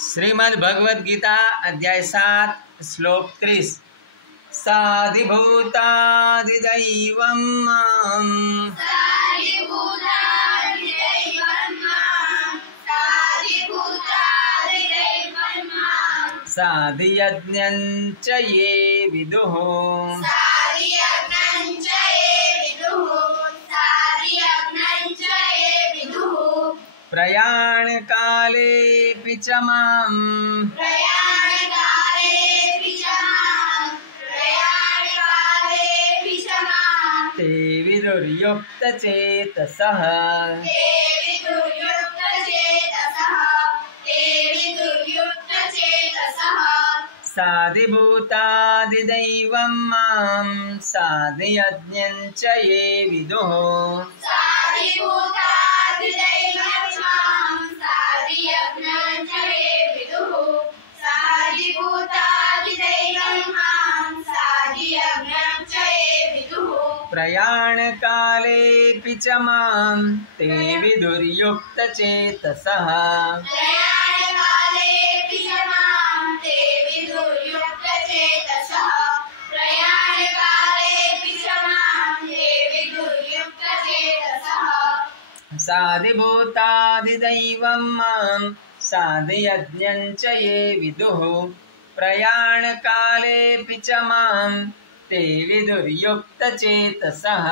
श्रीमद्भगवद्गीता अध्याय 7 श्लोक 30। साधिभूतादिदैवं मां साधियज्ञं च ये विदुः प्रयाणकालेऽपि च मां ते विदुर्युक्तचेतसः। साधिभूतादिदैवं मां साधियज्ञं च ये विदुः प्रयाणकालेऽपि च मां ते विदुर्युक्तचेतसः। साधिभूतादिदैवं मां साधियज्ञं च ये विदुः प्रयाणकालेऽपि च मां ते विदुर्युक्तचेतसः।